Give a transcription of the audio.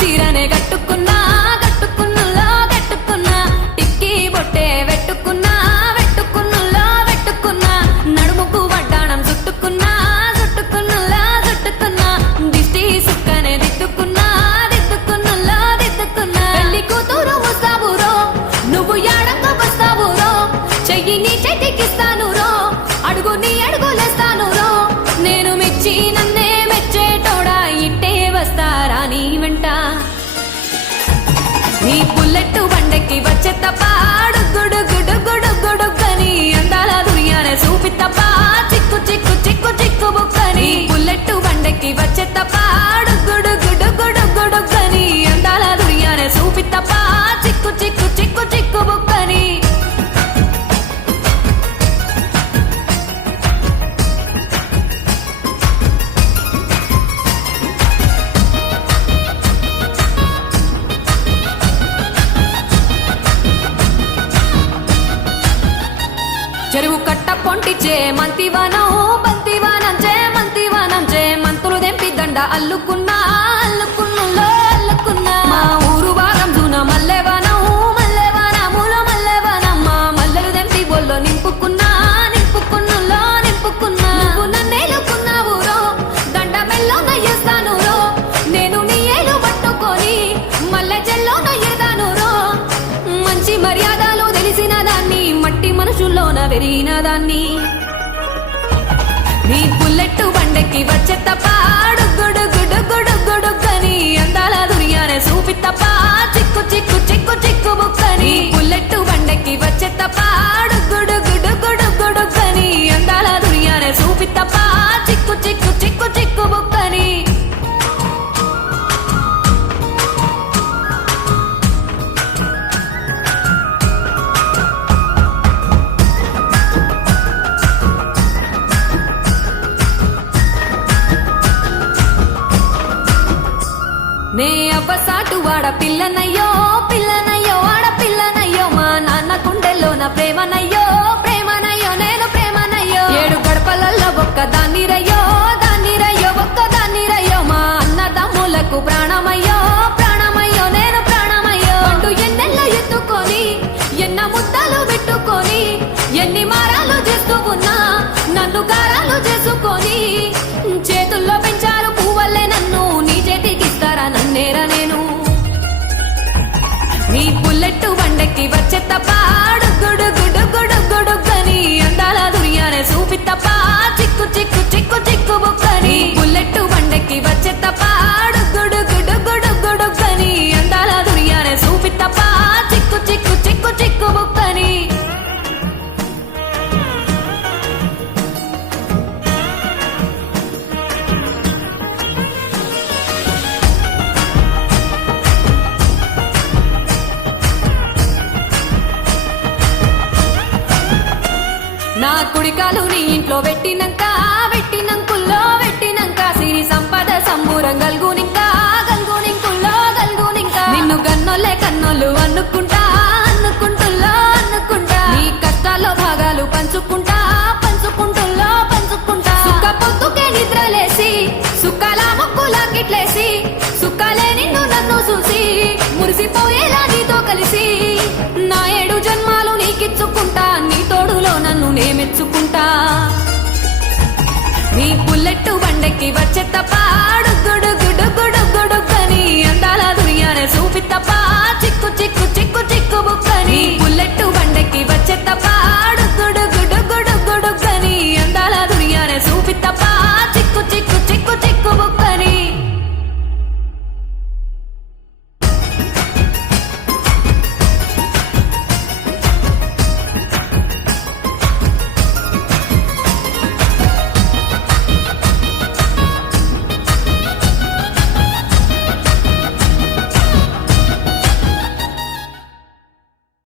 చీరనే కట్టుకున్నా కట్టుకున్నుల్లో కట్టుకున్నా టిక్కీ బొట్టే వెట్టుకున్నా వెట్టుకున్నుల్లో వెట్టుకున్నా నడుముకు వడ్డాణం చుట్టుకున్నా చుట్టుకున్నుల్లో చుట్టుకున్నా దిష్టి సుక్కనే దిద్దుకున్నా దిద్దుకున్నుల్లో దిద్దుకున్నా పెళ్లి కూతురు వస్తావురో నువ్వు యాడంగా వస్తావురో చెయ్యి నీ చేతికిస్తాను రో అడుగు నీ అడుగులేస్తాను రో నేను మెచ్చి నన్నే మెచ్చేటోడా ఇట్టే వస్తారా నీ వెంట నీ బుల్లెట్టు బండెక్కి వచ్చే తప్ప గుడుగుడుగుడుగుడుగుడుగని అందాల దునియానే చూపి తప్ప చిక్కు చిక్కు చిక్కు చిక్కు బుక్కని బుల్లెట్టు బండెక్కి వచ్చే తప్ప గుడుగుడుగుడుగుడుగని అందాల దునియానే చూపి తప్ప చిక్కు చిక్కు చిక్కు చిక్కు బుక్కని చెరువు కట్ట పొంటిచే మంతివానం బంతివానం చే మంతివానం చే మంతులు దెంపి దండ అల్లుకున్నా అల్లుకున్నులో అల్లుకున్నా మా ఊరు భాగం జూన మల్లెవానం మల్లెవానములో మల్లెవానం మా మల్లెలు దెంపి బొల్లో నింపుకున్నా నింపుకున్నులో నింపుకున్నా నువ్వు నన్నేలుకున్నావు రో దండ మెల్లో నయ్యేస్తాను రో నేను నీ ఏలు పట్టుకొని మల్లె చెల్లో నయ్యేదాను రో మంచి మర్యాదలు తెలిసిన దాన్ని మట్టి మనుషుల్లోన వెరిగిన దాన్ని నీ బుల్లెట్టు బండెక్కి వచ్చే తప్ప గుడుగుడుగుడుగుడుగని అందాల దునియానే చూపి తప్ప చిక్కు చిక్కు చిక్కు చిక్కు బుక్కని బుల్లెట్టు బండెక్కి వచ్చే తప్ప గుడుగుడుగుడుగుడుగని అందాల దునియానే చూపి తప్ప చిక్కు చిక్కు చిక్కు చిక్కు బుక్కని నే అవ్వసాటు వాడ పిల్లనయ్యో పిల్లనయ్యో ఆడ పిల్లనయ్యో మా నాన్న కుండెల్లోన ప్రేమనయ్యో ప్రేమనయ్యో నేను ప్రేమనయ్యో 7 గడపలల్లో ఒక్క దాన్ని రయ్యో ఒక్క దాన్ని రయ్యో మా అన్నదమ్ములకు ప్రాణమయ్యో ప్రాణమయ్యో నేను ప్రాణమయ్యో అంటూ ఎన్నెల్లో ఎత్తుకొని ఎన్న ముద్దలు పెట్టుకొని ఎన్ని మారాలు చేస్తూ ఉన్నా నన్ను గారాలు చేసుకొని చేతుల్లో పెంచారు పువ్వల్లే నన్ను నీ చేతికిస్తారా నన్నేరా నేను నీ బుల్లెట్టు బండెక్కి వచ్చే తప్ప గుడుగుడుగుడుగుడుగని అందాల దునియానే చూపి తప్ప చిక్కు చిక్కు చిక్కు చిక్కు బుక్కని బుల్లెట్టు బండెక్కి వచ్చే తప్ప గుడుగుడుగుడుగుడుగని అందాల దునియానే చూపి తప్ప చిక్కు చిక్కు చిక్కు చిక్కు బుక్కని నా కుడికాలు నీ ఇంట్లో పెట్టినంకుల్లో పెట్టినంక సిరి సంపద సంబూరం గల్గునింకుల్లో నిన్ను గన్నోలే కన్నోలు అనుకుంటుల్లో నీ కష్టాల్లో భాగాలు పంచుకుంటుల్లో సుక్క పొద్దుకే నిద్రలేసి సుక్కల ముక్కులాకిట్లేసి సుక్కలే నిన్ను నన్ను చూసి మురిసిపోయేలా నీతో కలిసి నా 7 జన్మాలు నీకిచ్చుకుంటా నీ తోడులో నన్ను నేమెచ్చుకుంటా నీ బుల్లెట్టు బండెక్కి వచ్చే తప్ప